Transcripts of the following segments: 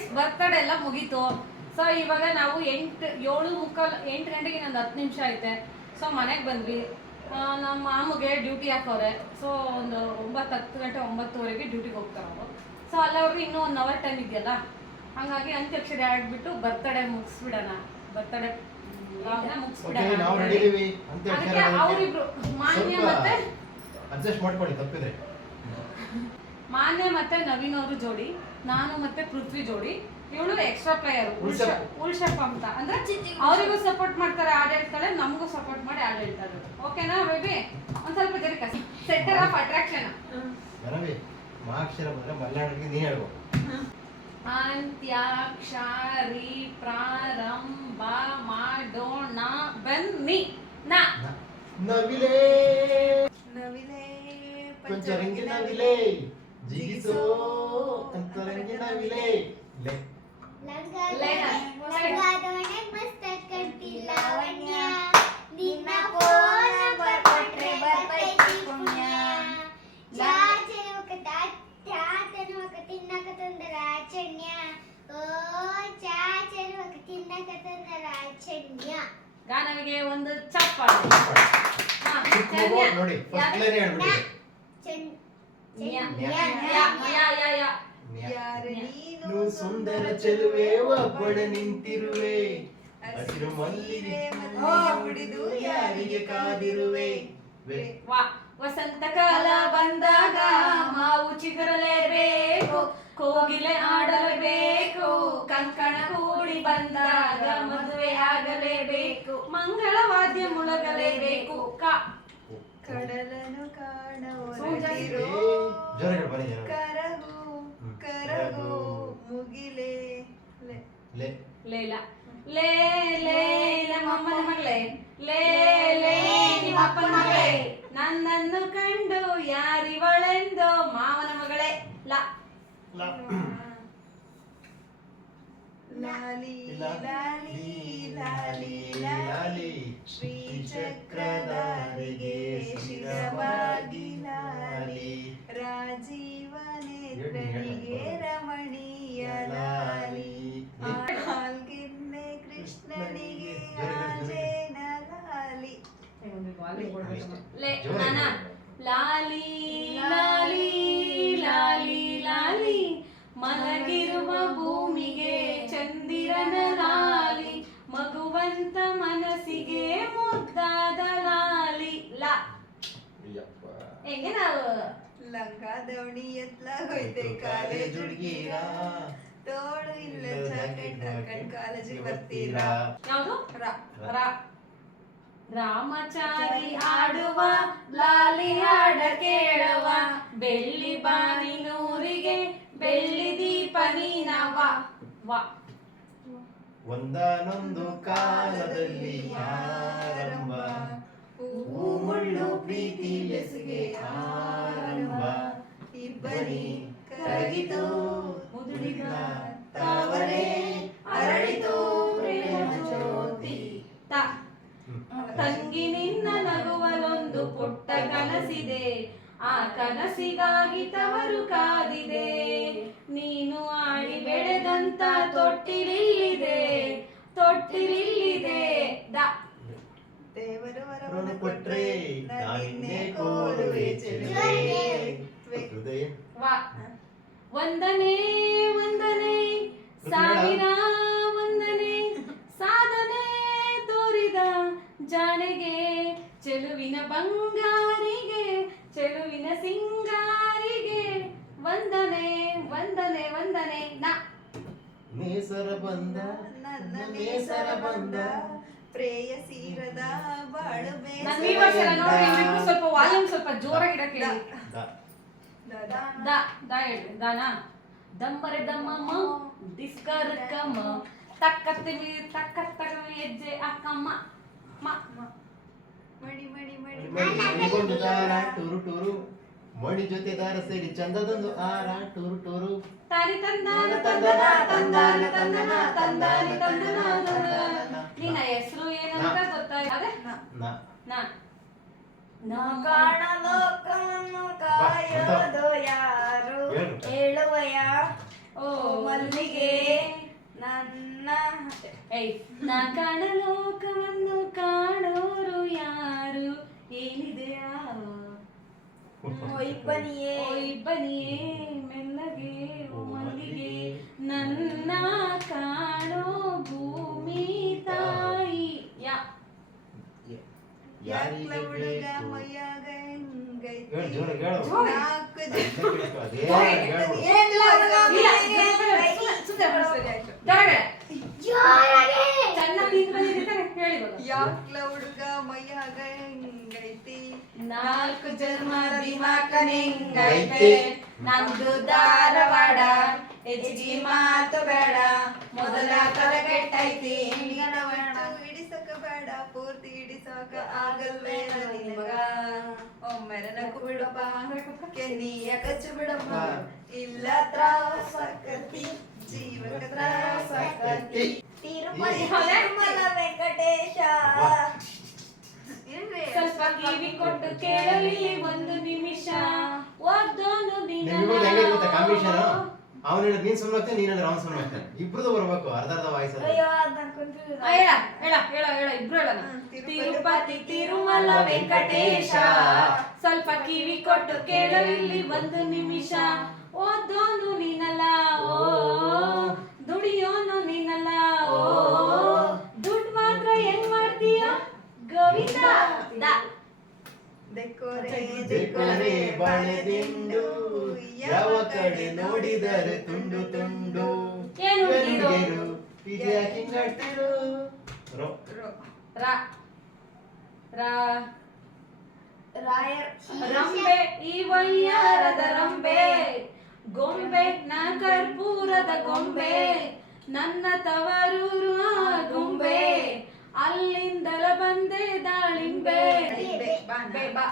Friends birthday ಎಲ್ಲ ಮುಗೀತು. So ಇವಾಗ ನಾವು 8 ಗಂಟೆಗೆ ಇನ್ನೊಂದು 10 ನಿಮಿಷ ಐತೆ. ಸೊ ಮನೆಗೆ ಬಂದ್ವಿ. ನಮ್ಮ ಮಾಮಗೆ ಡ್ಯೂಟಿ ಹಾಕವ್ರೆ. ಸೊ ಒಂದು 9-10 ಗಂಟೆ 9:30 ಡ್ಯೂಟಿಗೆ ಹೋಗ್ತಾರೆ ಅವರು. ಸೊ ಅಲ್ಲವ್ರಿಗೆ ಇನ್ನೂ 1 ಅವರ್ ಟೈಮ್ ಇದೆಯಲ್ಲ, ಹಾಗಾಗಿ ಅಂತ್ಯಾಕ್ಷರಿ ಆಡ್ಬಿಟ್ಟು ಬರ್ತಡೇ ಮುಗಿಸ್ಬಿಡೋಣ. ಬರ್ತಡೇ ಮುಗಿಸ್ಬಿಡೋಣ. ಅದಕ್ಕೆ ಅವರಿಬ್ರು ಮಾನ್ಯ ಮತ್ತೆ ಅಡ್ಜಸ್ಟ್ ಮಾಡ್ಕೊಳ್ಳಿ, ತಪ್ಪಿದ್ರೆ ಮಾನ್ಯ ಮತ್ತೆ ನವೀನ್ ಅವರು ಜೋಡಿ, ನಾನು ಮತ್ತೆ ಪೃಥ್ವಿ ಜೋಡಿ. ಇವಳು ಎಕ್ಸ್ಟ್ರಾ ಪ್ಲೇಯರ್ ಉಳ್ಶಪ್ ಅಂತ. ಅಂದ್ರೆ ಅವರಿಗೂ ಸಪೋರ್ಟ್ ಮಾಡ್ತಾರೆ, ಹಾಡು ಹೇಳ್ತಾಳೆ, ನಮಗೂ ಸಪೋರ್ಟ್ ಮಾಡಿ ಹಾಡು ಹೇಳ್ತಾರೆ. ಓಕೆನಾ ಬೇಬಿ? ಒಂದ್ ಸ್ವಲ್ಪ ಜರಿಕ ಸೆಂಟರ್ ಆಫ್ ಅಟ್ರಾಕ್ಷನ್. ಮಾಕ್ಷರ ಬಂದ್ರೆ ಮಲ್ನಾಡಿಗೆ ನೀ ಹೇಳ್ಬೋದು. ಅಂತ್ಯಾಕ್ಷರಿ ಪ್ರಾರಂಭ ಮಾಡೋಣ ಬನ್ನಿ. ನವಿಲೇ ನವಿಲೇ ಕೊಂಚರಂಗಿ ನವಿಲೇ ಜಿಗಿಸೋ ಅಂತರಂಗಿ ನವಿಲೇ ಲಂಗಾದವನೆ ಮಸ್ತ ಕಟ್ಟಿಲ್ಲ ಲಾವಣ್ಯ ನಿನ್ನ ಪೋಲ ಬರ್ಕೊಟ್ರೆ ಬರ್ತೈತಿ ಪುಣ್ಯ ಚಾಚರುವಕ ತಿನ್ನಕ ತಂದರ ಆಚಣ್ಯ ಓ ಚಾಚರುವಕ ತಿನ್ನಕ ತಂದರ ಆಚಣ್ಯ. ಗಾನವಿಗೆ ಒಂದು ಚಪ್ಪಾಳೆ. ನೋಡಿ ಫಸ್ಟ್ ಲೈನ್ ಹೇಳ್ಬಿಡಿ. ನೀನು ಸುಂದರ ಚೆಲುವೆ ಒಬ್ಬಡೆ ನಿಂತಿರುವೆ, ಹಸಿರು ಮಲ್ಲಿಗೆ ಹಿಡಿದು ಯಾರಿಗೆ ಕಾದಿರುವೆ. ವಸಂತ ಕಾಲ ಬಂದಾಗ ಮಾವು ಚಿಗುರಲೇಬೇಕು, ಕೋಗಿಲೆ ಆಡಲೇಬೇಕು, ಕಂಕಣ ಕೂಡಿ ಬಂದಾಗ ಮದುವೆ ಆಗಲೇಬೇಕು, ಮಂಗಳವಾದ್ಯ ಮುಳಗಲೇಬೇಕು. ಕಡಲನು ಕಾಣುವ ಕರಗು ಕರಗು ಮುಗಿಲೆ ಲೇಲ ಲೇ ಲೇ ನಮ್ಮಮ್ಮನ ಮಗಳೇ, ಲೇ ಲೇ ನಿಮ್ಮಪ್ಪನ ಮಗಳೇ, ನನ್ನನ್ನು ಕಂಡು ಯಾರಿವಳೆಂದು ಮಾವನ ಮಗಳೇ. ಲಾಲಿ ಲಾಲಿ ಲಾಲಿ ಲಾಲಿ ಶ್ರೀ ಚಕ್ರಧಾರಿಗೆ ಶಿರವಾಗಿ ಲಾಲಿ, ರಾಜೀವ ನೇತ್ರನಿಗೆ ರಮಣೀಯ ಲಾಲಿ, ಹಾಲ್ಗಿನ್ನೆ ಕೃಷ್ಣನಿಗೆ ಆಂಜೇನ ಲಾಲಿ. ಲಾಲಿ ಲಾಲಿ ಲಾಲಿ ಲಾಲಿ, ಮಲಗಿರುವ ಭೂಮಿಗೆ ಚಂದಿರನ ಲಾಲಿ, ಮಗುವಂತ ಮನಸ್ಸಿಗೆ ಮುದ್ದಾದ ಲಾಲಿ. ಲಾ ಹೆಂಗೆ ನಾವು ಲಂಗ ದವಣಿ ಎತ್ಲಾಗೋಯ್ತೆ ಕಾಲೇಜ್ ಹುಡುಗೀರಾ, ತೋಳು ಇಲ್ಲ ಜಾಕೆಟ್ ಹಾಕೊಂಡ್ ಕಾಲೇಜಿಗೆ ಬರ್ತೀರಾ. ಯಾವುದು? ರಾಮಚಾರಿ ಆಡುವ ಲಾಲಿ ಹಾಡ ಕೇಳುವ, ಬೆಳ್ಳಿ ಬಾನಿನೂರಿಗೆ ಬೆಳ್ಳಿ ದೀಪ ನೀನವ. ಒಂದಾನೊಂದು ಕಾಲದಲ್ಲಿ ಆರಂಭ, ಹೂ ಮುಳ್ಳು ಪ್ರೀತಿ ಬೆಸುಗೆ ಆರಂಭ, ಇಬ್ಬನಿ ಕರಗಿತು ಮುದುಡಿದ ತಾವರೆ ಅರಳಿತು ಪ್ರೇಮ ಜ್ಯೋತಿ. ತಂಗಿ ನಿನ್ನ ನಗುವಲೊಂದು ಪುಟ್ಟ ಕನಸಿದೆ, ಆ ಕನಸಿಗಾಗಿ ತವರು ಕಾದಿದೆ, ನೀನು ಆಡಿ ಬೆಳೆದಂತ ತೊಟ್ಟಿಲಿಲ್ಲಿದೆ ತೊಟ್ಟಿಲಿಲ್ಲಿದೆ. ದೇವರು ವರವನ್ನು ಕೊಟ್ರೆ ನಾನಿನ್ನೇ ಕೋರುವೆ ಚೆಲುವೆ. ಹೃದಯ ವಂದನೆ ವಂದನೆ ಸಾವಿರ ವಂದನೆ, ಸಾಧನೆ ತೋರಿದ ಜಾಣೆಗೆ, ಚೆಲುವಿನ ಬಂಗಾರಿಗೆ ಚೆಲುವಿನ ಸಿಂಗಾರಿಗೆ, ವಂದನೆ ವಂದನೆ ವಂದನೆ. ನೇಸರ ಬಂದ ನನ್ನ ನೇಸರ ಬಂದ, ಪ್ರೇಯಸೀರದ ಬಾಳು ಸ್ವಲ್ಪ ವಾಲ್ಯೂಮ್ ಸ್ವಲ್ಪ ಜೋರಾಗಿಡಕ್ಕೆ. ದಾನ ದಮ್ಮರೆ ದಮ್ಮಮ್ಮ ದಿಸ್ಕರ್ ಕಮ್ಮ, ತಕ್ಕತ್ತಿವಿ ತಕ್ಕತ್ತಗವಿ ಹೆಜ್ಜೆ ಅಕ್ಕಮ್ಮ. ಮಡಿ ಮಡಿ ಮಡಿ ಮಣಿಗೊಂದು ದಾರ ಟೂರು ಟೂರು, ಮಣಿ ಜೊತೆ ದಾರ ಸೇರಿ ಚಂದದೊಂದು ಆರ ಟೂರು ಟೂರು. ತಾನಿ ತಂದಾನ ತಂದನ ತಂದಾನ ತಂದನ ತಂದಾನಿ ತಂದನ ತಂದನ. ನಿನ್ನ ಹೆಸರು ಏನಂತ ಗೊತ್ತಾಗಿದೆ? ನಾ ಕಾಣಲೋಕವನ್ನು ಕಾಯೋದು ಯಾರು ಹೇಳುವಯ, ಓ ಮಲ್ಲಿಗೆ ನನ್ನ ಏಯ್ ನಾ ಕಾಣ ಲೋಕವನ್ನು ಕಾಣೋರು ಯಾರು ಏನಿದೆಯಾ ಓಯ್ ಬನಿಯೇ ಓಯ್ ಬನಿಯೇ ಮೆಲ್ಲಗೆ ಓ ಮಲ್ಲಿಗೆ ನನ್ನ ಕಾಣೋ ಭೂಮಿ ತಾಯಿ ಯಾಕ್ಲ ಹುಡುಗ ಮೈಯಾಗ ಹೆಂಗೈತಿ ಹೇಳು ಜೋರಾಗಿ ಹೇಳು. ನಾಲ್ಕು ಅದೇ ಜನ ಹೇಳ್ಬೋದು. ಏನಿಲ್ಲ ಹುಡುಗ ಜೋರಾಗಿ ಚೆನ್ನಾಗಿ ತಿಂದು ಬಂದಿರ್ತಾರೆ ಹೇಳಿ ಇವಾಗ. ಯಾಕ್ಲ ಹುಡುಗ ಮೈಯಾಗ ಹೆಂಗೈತಿ ನಾಲ್ಕು ಜನ್ಮ ದಿಮಾಕ ನಿಂಗೈತೆ ನಮ್ದು ಧಾರವಾಡ ಹೆಚ್ಚಿಗೆ ಮಾತು ಬೇಡ ಮೊದಲ ತರ ಕೆಟ್ಟೈತಿ ಹಿಡಿಸಕ ಬೇಡ ಪೂರ್ತಿ ಹಿಡಿಸಕ ಆಗಲ್ವೇನ ನಿನಗ ಒಮ್ಮೆರ ನಕ್ಕು ಬಿಡಪ್ಪ ಕೆನ್ನಿಯ ಕಚ್ಚು ಬಿಡಪ್ಪ ಇಲ್ಲ ತ್ರಾಸಕತಿ ಜೀವಕ ತ್ರಾಸಕತಿ ತಿರುಪತಿ ತಿರುಮಲ ವೆಂಕಟೇಶ ಸ್ವಲ್ಪ ಕಿವಿ ಕೊಟ್ಟು ಕೇಳಲಿ ಒಂದು ನಿಮಿಷ ಓದೋನು ನಿಮ್ಗೂ ಹೆಂಗೆ ಗೊತ್ತಾ ಕಾಂಬಿನೇಷನ್? ಅವನು ಹೇಳಿದ್ ನೀನ್ ಸುಮ್ಮನೆ ಹೋಗ್ತಾನೆ, ನೀನ್ ಹೇಳಿದ್ರೆ ಅವ್ನು ಸುಮ್ಮನೆ ಹೋಗ್ತಾನೆ. ಇಬ್ರದ್ದು ಬರ್ಬೇಕು ಅರ್ಧ ಅರ್ಧ ವಾಯ್ಸ್ ಅದು. ಅಯ್ಯೋ ಅದ್ ಕನ್ಫ್ಯೂಸ್ ಹೇಳ ಹೇಳ ಹೇಳ ಹೇಳ ಇಬ್ರು ಹೇಳೋಣ ತಿರುಪತಿ ತಿರುಮಲ ವೆಂಕಟೇಶ ಸ್ವಲ್ಪ ಕಿವಿ ಕೊಟ್ಟು ಕೇಳಲಿ ಒಂದು ನಿಮಿಷ ಓದೋನು ನೀನಲ್ಲ ಓ ದುಡಿಯೋನು ನೀನಲ್ಲ ಓ ದುಡ್ಡು ಮಾತ್ರ ಹೆಂಗ್ ಮಾಡ್ತೀಯ ಗೋವಿಂದ ದ ದೆಕ್ಕೋರೆ ದೆಕ್ಕೋರೆ ಬಾಳೆದಿಂಡು, ಯಾವ ಕಡೆ ನೋಡಿದರೆ ತುಂಡು ತುಂಡು. ಏನು ಹುಡುಗಿರು? ಬೆನ್ನಿಗೆರು, ಇದ್ಯಾಕೆ ಹಿಂಗಾಡ್ತಿರು? ರೋ. ರಾ ರಾ ರಾಯರ್ ರಂಬೆ ಈ ವಯ್ಯಾರದ ರಂಬೆ ಗೊಂಬೆ ನಾ ಕರ್ಪೂರದ ಗೊಂಬೆ ನನ್ನ ತವರೂರು ಆ ಗೊಂಬೆ ಅಲ್ಲಿಂದಲ ಬಂದೆ ದಾಳಿಂಬೆ ಬೆ ಬಾ.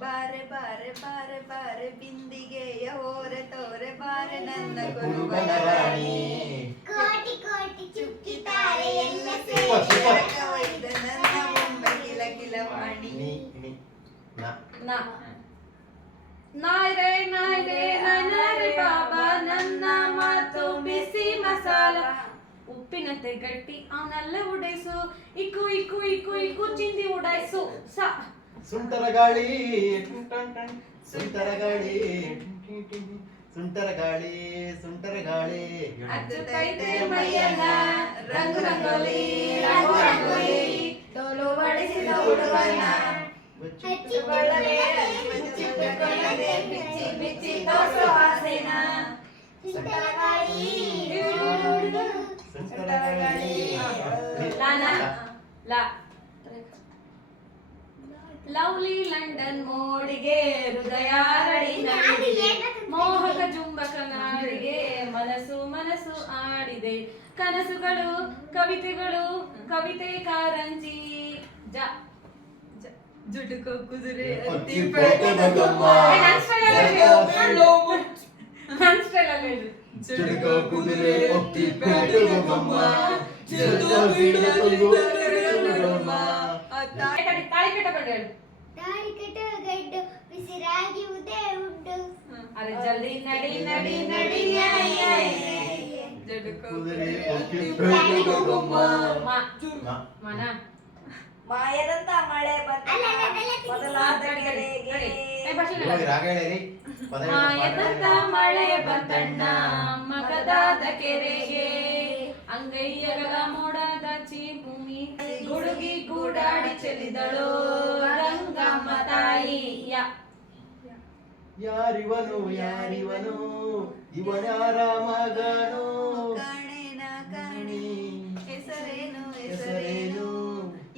ಬಾರೆ ಬಾರೆ ಬಾರೆ ಬಾರೆ ಬಿಂದಿಗೆಯ ಹೋರೆ ತೋರೆ ಬಾರೆ ನನ್ನ ಕುರುಬನ ರಾಣಿ. ಕೋಟಿ ಕೋಟಿ ಚುಕ್ಕಿತಾರೆ ಎಲ್ಲ ಸೂಪರ್, ಸೂಪರ್. ಕವೈದ ನನ್ನ ಬೊಂಬೆ ಕಿಲ ಕಿಲವಾಣಿ ನೀ, ನೀ, ನಾ. ನಾ ನಾಯ್ರೆ ನಾಯ್ರೆ ನಾಯ್ರೆ ಬಾಬಾ ನನ್ನ ಮಾತು ಬಿಸಿ ಮಸಾಲ ಉಪ್ಪಿನಂತೆ ಗಟ್ಟಿ ಅವನಲ್ಲೇ ಉಡೈಸು ಇಕ್ಕು ಇಕ್ಕು ಇಕ್ಕು ಇಕ್ಕು ಚಿಂದಿ ಉಡಾಯಿಸು ಸ ಸುಂಟರ ಗಾಳಿ ಸುಂಟರ ಗಾಳಿ ಸುಂಟರ ಗಾಳಿ ಸುಂಟರ ಗಾಳಿ. ಹಚ್ಚುತ್ತೈತೆ ಮೈಯೆಲ್ಲ ರಂಗು ರಂಗೋಲಿ ರಂಗು ರಂಗೋಲಿ ಡೋಲು ಬಡಿಸಿದ ಹುಡುಗನ ಹಚ್ಚಿಕೊಳ್ಳದೆ ಹಚ್ಚಿಕೊಳ್ಳದೆ ಬಿಚ್ಚಿ ಬಿಚ್ಚಿ ತೋರ್ಸೋ ಆಸೆನ ಸುಂಟರ ಗಾಳಿ ಸುಂಟರ ಗಾಳಿ. ಲಾನಾ ಲಾ ಲವ್ಲಿ ಲಂಡನ್ ಮೋಡಿಗೆ ಹೃದಯ ರಡಿ ನಡಿಗೆ ಮೋಹಕ ಚುಂಬಕ ನಾಡಿಗೆ ಮನಸ್ಸು ಮನಸ್ಸು ಆಡಿದೆ ಕನಸುಗಳು ಕವಿತೆಗಳು ಕವಿತೆ ಕಾರಂಜಿ ಜ ಜುಡುಕೋ ಕುದುರೆ ಅತ್ತಿ ಪೇಟೆ ಬಗಮ್ಮ. ನನ್ ಸ್ಟೈಲ್ ಅಲ್ಲಿ ಹೇಳ್ರಿ ಜುಡುಕೋ ಕುದುರೆ ಅತ್ತಿ ಪೇಟೆ ಬಗಮ್ಮ. ಜುಡುಕೋ ಕುದುರೆ ಬಗಮ್ಮ. ತಾಳಿ ಕಟ್ಟಕೊಂಡು ಹೇಳು ದಾಡಿ ಕಟ್ಟೋ ಗಡ್ಡು ಬಿಸಿರಾಗಿ ಉದೇ ಉಂಡು ಅರೆ ಜಲ್ದಿ ನಡಿ ನಡಿ ನಡಿ ಜುಡುಕೋ ಕುದುರೆ ಅತ್ತಿ ಪೇಟೆ ಬಗಮ್ಮ. ನಾ. ಮನ ಮಾಯದಂತ ಮಳೆ ಬಂದ ಮೊದಲಾದ ಗೆರೆಗೆ ಇವಾಗ ರಾಗ ಹೇಳಿರಿ ಪದ ಹೇಳ್ತಾ ಮಾಯದಂತ ಮಳೆ ಬಂತಣ್ಣ ಮಗದಾದ ಕೆರೆಗೆ ಅಂಗೈಯಗಳ ಮೋಡದ ಭೂಮಿ ಗುಡುಗಿ ಗೂಡಾಡಿ ಚೆಲ್ಲಿದಳು ಗಂಗಮ್ಮ ತಾಯಿ ಯಾರಿವನು ಯಾರಿವನು ಇವನ್ಯಾರ ಮಗನು ಕಾಣೆನ ಕಾಣಿ ಹೆಸರೇನು ಹೆಸರೇನು ಹೆಸರೇನು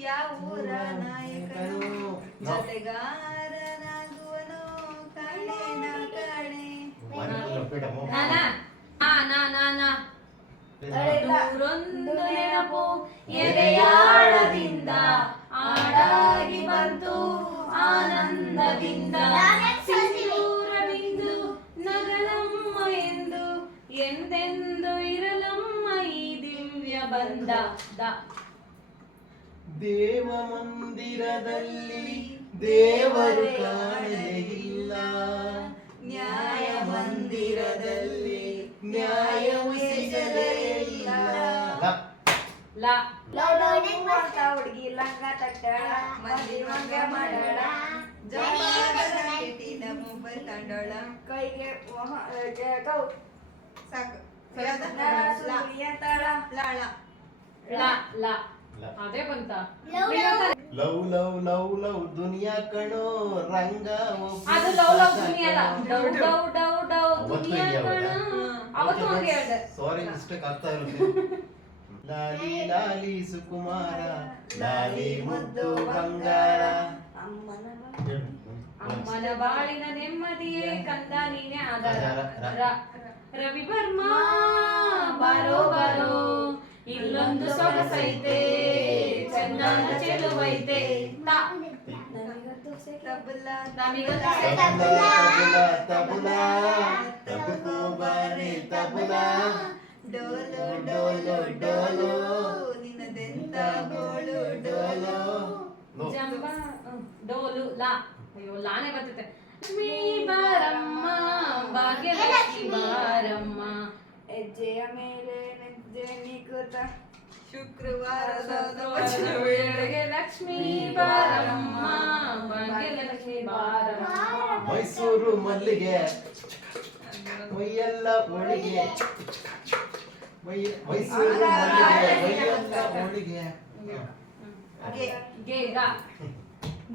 ಯಾವ ಊರ ನಾಯಕನು ನಾ. ಜೊತೆಗಾರನಾಗುವನು ಕಾಣೆನ ಕಾಣೆ ನೂರೊಂದು ನೆನಪು ಎದೆಯಾಳದಿಂದ ಆಡಾಗಿ ಬಂತು ಆನಂದದಿಂದ ಸಿಂಧೂರ ಬಿಂದು ನಗಲಮ್ಮ ಎಂದು ಎಂದೆಂದು ಇರಲಮ್ಮ ಈ ದಿವ್ಯ ಬಂದ ದ ದೇವ ಮಂದಿರದಲ್ಲಿ ದೇವರು ಕಾಣಲೇ ಇಲ್ಲ, ನ್ಯಾಯ ಮಂದಿರದಲ್ಲಿ ನ್ಯಾಯವು ಸಿಗಲೇ ಇಲ್ಲ. ಲ ಲವ್ ಲವ್ ಅಂತ ಹುಡುಗಿ ಲಂಗ ತಟ್ಟಳ ಮಂದಿ ಮಂಗ ಮಾಡಳ ಜಮಾಟಿನ ಮೊಬೈಲ್ ತಂಡಳ ಕೈಗೆ ಕೌ ಸಾಕು ತಳ ಲಾಳ ಲ ಲ ಅದೇ ಬಂತ ಲವ್ ಲವ್ ಲವ್ ಲವ್ ದುನಿಯಾ ಕಣೋ ರಂಗ ಅದು ಲವ್ ಲವ್ ದುನಿಯಾ ಅಲ್ಲ ಡವ್ ಡವ್ ಡವ್ ಡವ್ ದುನಿಯಾ ಕಣ ಅವತ್ತು ಹಂಗೆ ಹೇಳ್ದೆ ಸಾರಿ ಮಿಸ್ಟೇಕ್ ಆಗ್ತಾ ಇರುತ್ತೆ ಲಾಲಿ ಲಾಲಿ ಸುಕುಮಾರ ಲಾಲಿ ಮುದ್ದು ಬಂಗಾರ ಅಮ್ಮನ ಬಾಳಿನ ನೆಮ್ಮದಿಯೇ ಕಂದ ನೀನೆ ಆಧಾರ ರವಿ ವರ್ಮಾ ಬಾರೋ ಬಾರೋ ಇಲ್ಲೊಂದು ಸೊಗಸೈತೆ ಚಂದನ ಚೆಲುವೈತೆ ತಬಲಾ ತಬಲಾ ತಬಕೋ ಬಾರೆ ತಬಲಾ ಡೋಲು ಡೋಲು ಡೋಲು ನಿನ್ನದೆಂತ ಗೋಳು ಡೋಲು ಜಂಬ ಡೋಲು ಲಾ ಅಯ್ಯೋ ಲಾನೆ ಬರ್ತೈತೆ ಲಕ್ಷ್ಮೀ ಬಾರಮ್ಮ ಭಾಗ್ಯಲಕ್ಷ್ಮಿ ಬಾರಮ್ಮ ಹೆಜ್ಜೆಯ ಮೇಲೆ ನೆಜ್ಜೆ ನಿಕುತ ಶುಕ್ರವಾರದ ವೇಳೆಗೆ ಲಕ್ಷ್ಮೀ ಬಾರಮ್ಮ ಭಾಗ್ಯಲಕ್ಷ್ಮಿ ಬಾರಮ್ಮ ಮೈಸೂರು ಮಲ್ಲಿಗೆ ಮೈಯೆಲ್ಲ ಒಳಗೆ ಮೈಸೂರು ಮಲ್ಲಿಗೆ ಮೈಯೆಲ್ಲ ಒಳಗೆ ಗೇಗ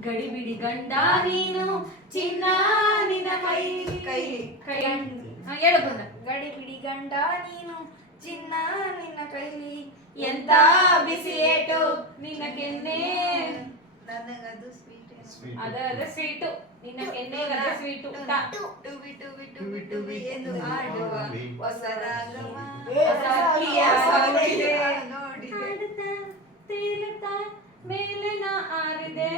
ಗಡಿ ಬಿಡಿ ಗಂಡ ನೀನು ಚಿನ್ನ ನಿನ್ನ ಕೈ ಕೈ ಕೈ ಹೇಳು ಬಂದ ಗಡಿ ಬಿಡಿ ಗಂಡ ನೀನು ಚಿನ್ನ ನಿನ್ನ ಕೈಲಿ ಎಂತ ಬಿಸಿ ಏಟು ನಿನ್ನ ಕೆನ್ನೆ ನನಗದು ಸ್ವೀಟ್ ಅದೇ ಸ್ವೀಟು ನಿನ್ನ ಕೆನ್ನೆ ಅದೇ ಸ್ವೀಟು ಟುಬಿ ಟುಬಿ ಟುಬಿ ಟುಬಿ ಎಂದು ಆಡುವ ಹೊಸ ರಾಗವ ನೋಡಿದೆ ತೇಲುತ್ತಾ ಮೇಲೆ ನಾ ಆರಿದೆ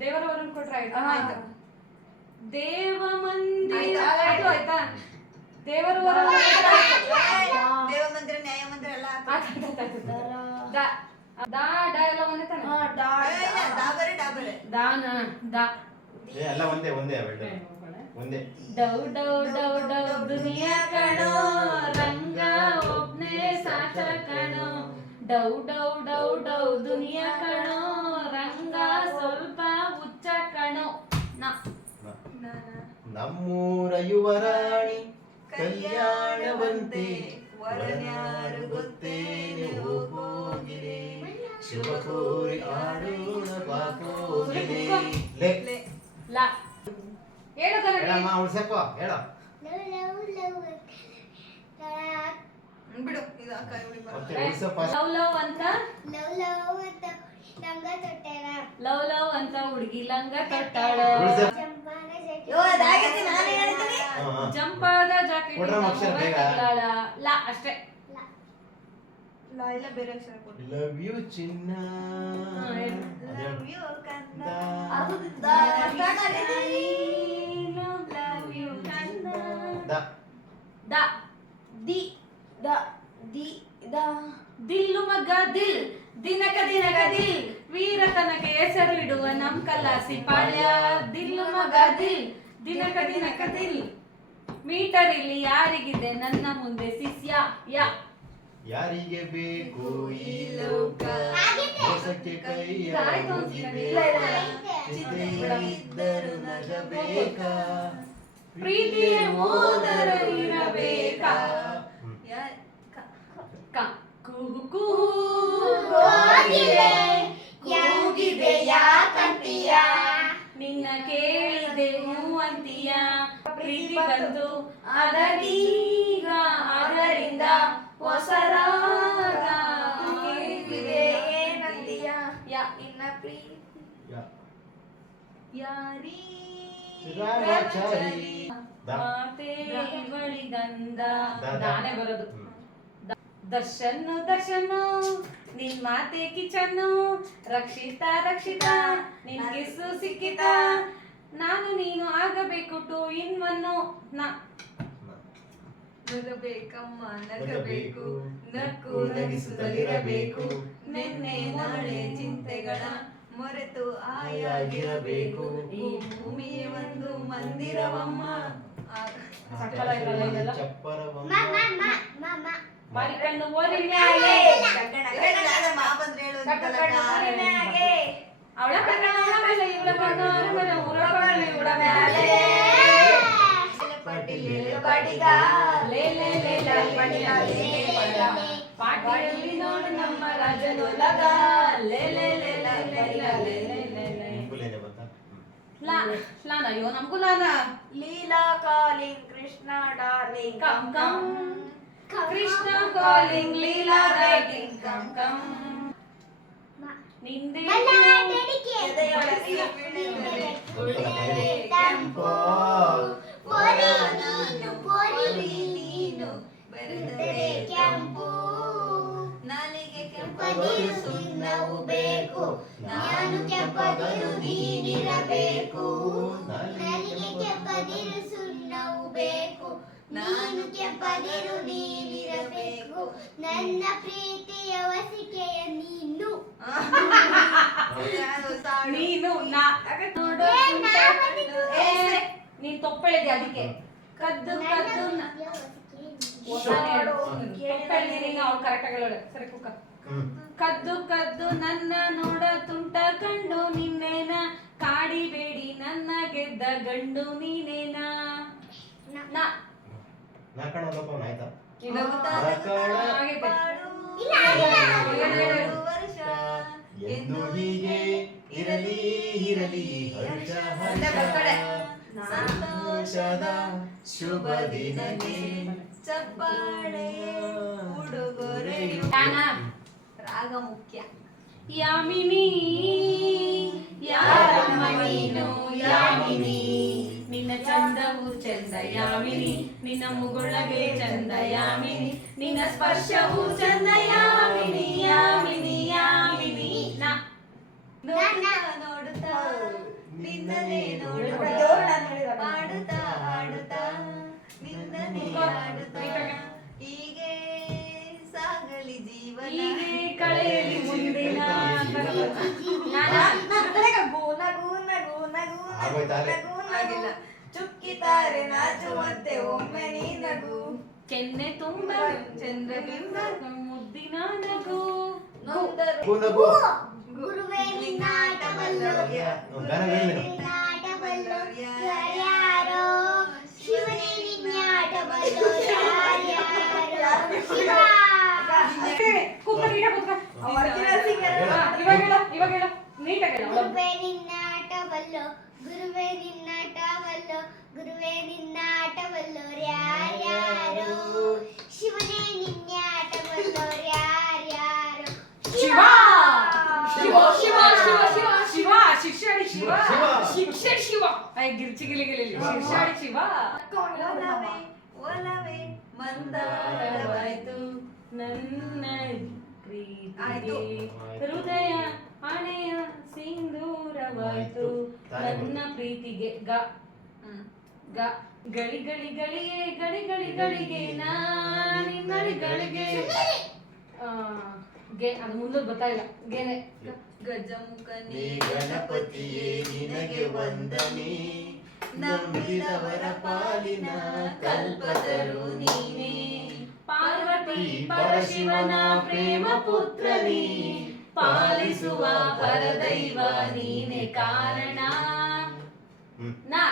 ದೇವರವರನ್ನ ಕೊಟ್ರೆ ಆಯ್ತು ದೇವ ಮಂದಿರ ಆಯ್ತು ಆಯ್ತಾ ದೇವರವರ ದೇವ ಮಂದಿರ ನ್ಯಾಯ ಮಂದಿರ ಎಲ್ಲ ಡ ಎಲ್ಲ ಒಂದೇ ತಾನೆ ಡಾಬರೆ ಡಾಬರೆ ದಾನ ದ ಎಲ್ಲ ಒಂದೇ ಒಂದೇ ಅವೆರಡು ಒಂದೇ ಡೌ ಡೌ ಡೌ ಡೌ ದುನಿಯಾ ಕಣೋ ರಂಗ ಒಬ್ನೇ ಸಾಕ ಕಣೋ ಡೌ ಡೌ ಡೌ ಡೌ ದುನಿಯಾ ಕಣೋ ರಂಗ ಸ್ವಲ್ಪ ಹುಚ್ಚ ಕಣೋ ನಮ್ಮೂರ ಯುವರಾಣಿ ಕಲ್ಯಾಣವಂತೆ ವರನ್ಯಾರು ಗೊತ್ತೇನೆ ಹೋಗಿರೆ ಶುಭ ಕೋರಿ ಆಡೋಣ ಬಾಕೋಗಿರೆ ಲೇ ಲ ಹೇಳು ಕನ್ನಡ ಹೇಳಮ್ಮ ಉಳ್ಸಪ್ಪ ಹೇಳ ಬಿಡು ಇದು ಅಕ್ಕ ಇವಳಿ ಮತ್ತೆ ಉಳ್ಸಪ್ಪ ಲವ್ ಲವ್ ಅಂತ ಲಂಗ ತೊಟ್ಟೆರ ಲವ್ ಲವ್ ಅಂತ ಹುಡುಗಿ ಲಂಗ ತೊಟ್ಟಾಳ ಉಳ್ಸಪ್ಪ ಜಂಪಾದ ಜಾಕೆಟ್ ಕೊಡ್ರಮ್ಮ ಅಕ್ಷರ ಬೇಗ. ಲ ಅಷ್ಟೇ ಇಲ್ಲ ಬೇರೆ ಅಕ್ಷರ ಕೊಡು ಲವ್ ಯು ಚಿನ್ನ ಲವ್ ಯು ಕಂದ ಲವ್ ಯು ಕಂದ ದ ದ ದಿ ದ ದಿ ದ ದಿಲ್ಲು ಮಗ ದಿಲ್ ದಿನಕ ದಿನಕ ದಿಲ್ ವೀರತನಕ್ಕೆ ಹೆಸರು ಇಡುವ ನಮ್ ಕಲ್ಲಾಸಿ ಪಾಳ್ಯ ದಿಲ್ಲು ಮಗ ದಿಲ್ ದಿನಕ ದಿನಕ ದಿಲ್ ಮೀಟರ್ ಇಲ್ಲಿ ಯಾರಿಗಿದೆ ನನ್ನ ಮುಂದೆ ಶಿಷ್ಯ ಯ ಯಾರಿಗೆ ಬೇಕು ಈ ಲೋಕ ಮೋಸಕ್ಕೆ ಕೈಯ ಆಯ್ತು ಮುಗಿದೆ. ಅನ್ಸುತ್ತೆ. ಚಿತೆಯಿದ್ದರು ನಗಬೇಕಾ ಪ್ರೀತಿಯ ಮೋದರ ಇರಬೇಕಾ ಕ ಕುಹು ಕುಹು ಹೋಗಿದೆ, ಕೂಗಿದೆ ಯಾಕಂತೀಯ? ನಿನ್ನ ಕೇಳಿದೆ ಅಂತೀಯ ಪ್ರೀತಿ ಬಂತು ಅದರೀಗ ಅದರಿಂದ ಹೊಸ ರಾಗ ಕೇಳಿದೆ ಏನಂತೀಯ ಯ ನಿನ್ನ ಪ್ರೀತಿ ಯ- ಯಾರೀ ರಾಮಾಚಾರಿ. ದ. ಮಾತೆ ಬಳಿಗಂಧ ದ. ನಾನೇ ಬರೋದು ದರ್ಶನ್ ದರ್ಶನ್ ನಿನ್ ಮಾತೆ ಕಿಚನ್ನು ರಕ್ಷಿತ ರಕ್ಷಿತ ನಿನ್ ಕಿಸ್ಸು ಸಿಕ್ಕಿತ ನಾನು ನೀನು ಆಗಬೇಕು ಟು ಇನ್ ಒನ್ನು ನಗಬೇಕಮ್ಮ ನಗಬೇಕು ನಕ್ಕು ನಗಿಸುತ್ತಲಿರಬೇಕು ನಿನ್ನೆ ನಾಳೆ ಚಿಂತೆಗಳ ಮೊರೆತು ಆಯಾಗಿರಬೇಕು ಈ ಭೂಮಿಯೇ ಒಂದು ಮಂದಿರವಮ್ಮ ಸಕ್ಕತ್ತಾಗಿರಲ್ಲ ಇದೆಲ್ಲ? ಚಪ್ಪರವಮ್ಮ. ಮಾರಿ ಕಣ್ಣು ಓರಿ ಮ್ಯಾಗೆ ಮಾ ಬಂದ್ರೆ ಹೇಳು ಅಂತಲ್ಲ ಅವಳ ಕಣ್ಣ ಅವಳ ಮೇಲೆ ಇವಳ ಕಣ್ಣ ಅವಳ ಮೇಲೆ ಊರ ಕಣ್ಣು ಇವಳ ಮೇಲೆ ಪಾಟಿಗ ಲೇ ಲೇ ಲೇ ಲೇ ಪಾಟಿಗ ಲೇ ಲೇ ಪಾಟಿಗ ಪಾಟಿಯಲ್ಲಿ ನೋಡು ನಮ್ಮ ರಾಜನೊಲಗ ಲೇ ಲೇ ಲೇ ಲೇ ಲೇ ಲೇ ಲೇ ಲೇ ಲೇ ಗುಲೇನೆ ಬಂತಾ ಲಾನ ಅಯ್ಯೋ ನಮಗೂ ಲಾನ Leela calling Krishna darling come come Krishna calling Leela writing come come ನಿಂದೆ ಕೆಂಪೋ ನಾಲಿಗೆ ಕೆಂಪದಿರು ಸುಣ್ಣವು ಬೇಕು ನಾನು ಕೆಂಪದಿರು ನೀನಿರಬೇಕು ನನಗೆ ಕೆಂಪದಿರು ಸುಣ್ಣವು ಬೇಕು ನಾನು ಕೆಂಪದಿರು ನೀನಿರಬೇಕು ನನ್ನ ಪ್ರೀತಿಯ ವಸಿಕೆಯ ನೀನು ನೀನು ನಾ ನೋಡು ಏ ನೀನ್ ತಪ್ಪಳಿದೆ ಅದಕ್ಕೆ ಕದ್ದು ಕದ್ದು ಅವ್ಳು ಕರೆಕ್ಟ್ ಆಗಿ ಸರಿ ಕುಕ್ಕ ಕದ್ದು ಕದ್ದು ನನ್ನ ನೋಡ ತುಂಟ ಕಂಡು ನಿನ್ನೇನ ಕಾಡಿಬೇಡಿ ನನ್ನ ಗೆದ್ದ ಗಂಡು ನೀನೇನ ನಾ ನಾ ಕಣಲ್ಲಪ್ಪ ಆಯ್ತಾ ಎಂದು ಹೀಗೆ ಇರಲಿ ಇರಲಿ ಹರ್ಷ ಹರ್ಷ ಸಂತೋಷದ ಶುಭ ದಿನಕ್ಕೆ ಚಪ್ಪಾಳೆಯ ಉಡುಗೊರೆಯು ರಾಗ ಮುಖ್ಯ ಯಾಮಿನಿ ಯಾರಮ್ಮ ನೀನು ಯಾಮಿನಿ ನಿನ್ನ ಚಂದವು ಚಂದ ಯಾಮಿನಿ ನಿನ್ನ ಮುಗುಳಗೆ ಚಂದ ಯಾಮಿನಿ ನಿನ್ನ ಸ್ಪರ್ಶವು ಚಂದ ಯಾಮಿನಿ ಯಾಮಿನಿ ಯಾಮಿನಿ ನಾ ನೋಡುತ್ತಾ ನೋಡುತ್ತಾ ನಿನ್ನನೇ ನೋಡುತ್ತಾ ಆಡುತ್ತಾ ಆಡುತ್ತಾ ನಿನ್ನನೇ ಆಡುತ್ತಾ ಹೀಗೆ ಸಾಗಲಿ ಜೀವನ ಹೀಗೆ ಕಳೆಯಲಿ ಮುಂದಿನ ಆಗಿಲ್ಲ ಚುಕ್ಕಿತಾರೆ ನಾಚುವಂತೆ ಒಮ್ಮೆ ನೀ ನಗು ಕೆನ್ನೆ ತುಂಬ ಚಂದ್ರಬಿಂಬ ಮುದ್ದಿನ ನಗು ನಗು ಗುರುವೇ ನಿನ್ನಾಟವಲ್ಲೋ ನಿನ್ನಾಟವಲ್ಲೋ ಯಾರ್ಯಾರೋ ಶಿವನೇ ನಿನ್ನಾಟವಲ್ಲೋ ಯಾರ್ಯಾರೋ ಶಿವ ಇವಾಗ ಹೇಳ ನೀಟಾಗಿ ಹೇಳು. ಗುರುವೇ ನಿನ್ನಾಟವಲ್ಲೋ ಗುರುವೇ ನಿನ್ನಾಟವಲ್ಲೋ ಗುರುವೇ ನಿನ್ನಾಟವಲ್ಲೋ ಯಾರ್ಯಾರೋ ಶಿವನೇ ನಿನ್ನಾಟವಲ್ಲೋ ಯಾರ್ಯಾರೋ ಶಿವ ಶಿವ ಶಿವ ಶಿವ ಶಿವ ಶಿವ ಶಿಕ್ಷಾಡಿ ಶಿವ ಶಿಕ್ಷಣ ಶಿವ ಗಿರ್ಚಿ ಗಿಲಿ ಗಿಲಿ ಶಿಕ್ಷಾಡಿ ಶಿವ ಒಲವೇ ಒಲವೇ ಮಂದಾರವಾಯ್ತು ನನ್ನ ಆಯ್ತು. ಪ್ರೀತಿಗೆ ಹೃದಯ ಹಣೆಯ ಸಿಂಧೂರವಾಯ್ತು ನನ್ನ ಪ್ರೀತಿಗೆ ಗ ಗ ಗಳಿ ಗಳಿ ಗಳಿಗೆ ಗಳಿ ಗಳಿ ಗಳಿಗೆ ನಿನ್ನಳಿಗಳಿಗೆ ಗೆ ಅದು ಮುಂದೆ ಬರ್ತಾ ಇಲ್ಲ ಗೆನೆ ಗಜಮುಖನೇ ನೀ ಗಣಪತಿಯೇ ನಿನಗೆ ವಂದನೆ ನಂಬಿದವರ ಪಾಲಿನ ಕಲ್ಪತರು ನೀನೇ ಪಾರ್ವತಿ ಪರಶಿವನ ಪ್ರೇಮ ಪುತ್ರನಿ ಪಾಲಿಸುವ ಪರದೈವ ನೀನೆ ಕಾರಣ ನಾ